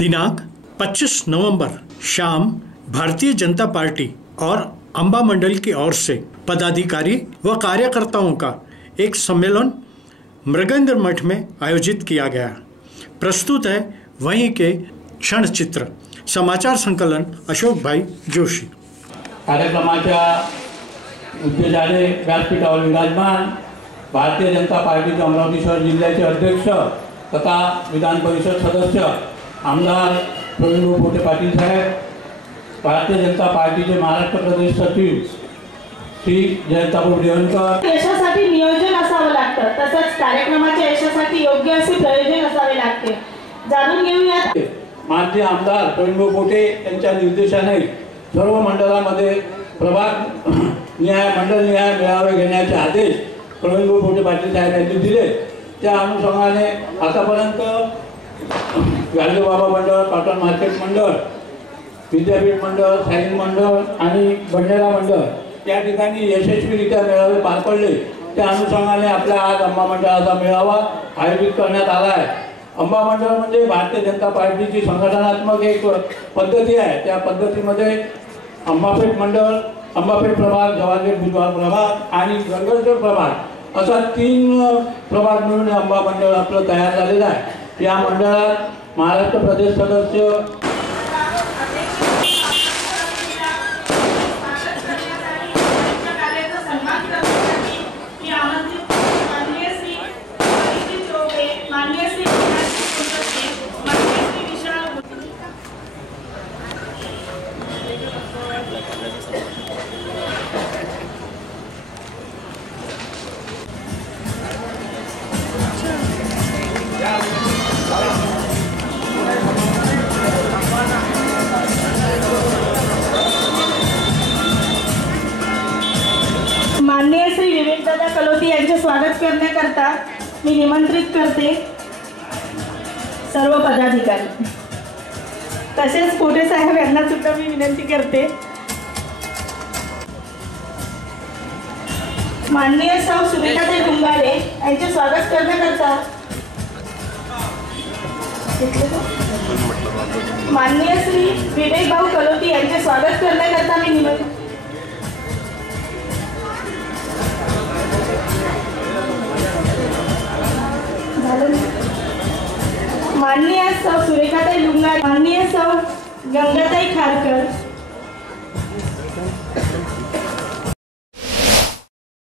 दिनांक 25 नवंबर शाम भारतीय जनता पार्टी और अंबा मंडल की ओर से पदाधिकारी व कार्यकर्ताओं का एक सम्मेलन मृगेंद्र मठ में आयोजित किया गया। प्रस्तुत है वहीं के क्षण चित्र। समाचार संकलन अशोक भाई जोशी। कार्यक्रमाच्या उद्देशाने व्यासपीठावर विराजमान भारतीय जनता पार्टीचे अमरावती शहर जिल्ह्याचे अध्यक्ष तथा विधान परिषद सदस्य आमदार प्रवीण पोटे पाटील साहेब, भारतीय जनता पार्टीचे महाराष्ट्र प्रदेश सचिव श्री जयंताभाऊ देवणकर। यशासाठी नियोजन असावं लागतं, तसंच कार्यक्रमाच्या यशासाठी योग्य असे प्रयोजन असावे लागते। जाणून घेऊयात। माननीय आमदार प्रवीण पोटे यांच्या निर्देशाने सर्व मंडळामध्ये प्रभाग निहाय मंडळ निहाय मेळावे घेण्याचे आदेश प्रवीण पोटे पाटील साहेब यांनी दिले। त्या अनुषंगाने आतापर्यंत गाडगेबाबा मंडळ, कॉटन मार्केट मंडळ, विद्यापीठ मंडळ, साईन मंडळ आणि बंडेरा मंडळ या ठिकाणी यशस्वीरित्या मेळावे पार पडले। त्या अनुषंगाने आपल्या आज अंबा मंडळाचा मेळावा आयोजित करण्यात आला आहे। अंबा मंडळ म्हणजे भारतीय जनता पार्टीची संघटनात्मक एक पद्धती आहे। त्या पद्धतीमध्ये अंबापेठ मंडळ, अंबापेठ प्रभाग, जवाहरगेट बुधवार प्रभाग आणि गणगडकर प्रभाग असा 3 प्रभाग मिळून अंबा मंडळ आपलं तयार झालेलं आहे। या मंडळात महाराष्ट्र प्रदेश सदस्य माननीय श्री विवेकदादा कलोती यांचे स्वागत करण्याकरता मी निमंत्रित करते सर्व पदाधिकारी। तसेच पोटे साहेब यांना सुद्धा मी विनंती करते। माननीय सौ सुरेखाताई गुंगारे यांचे स्वागत करण्याकरता माननीय श्री विवेकभाऊ कलोती यांचे स्वागत करण्याकरता मी निमंत्रित। माननीय सौ सुरेखाताई लुंगारे, माननीय सौ गंगाताई खारकर,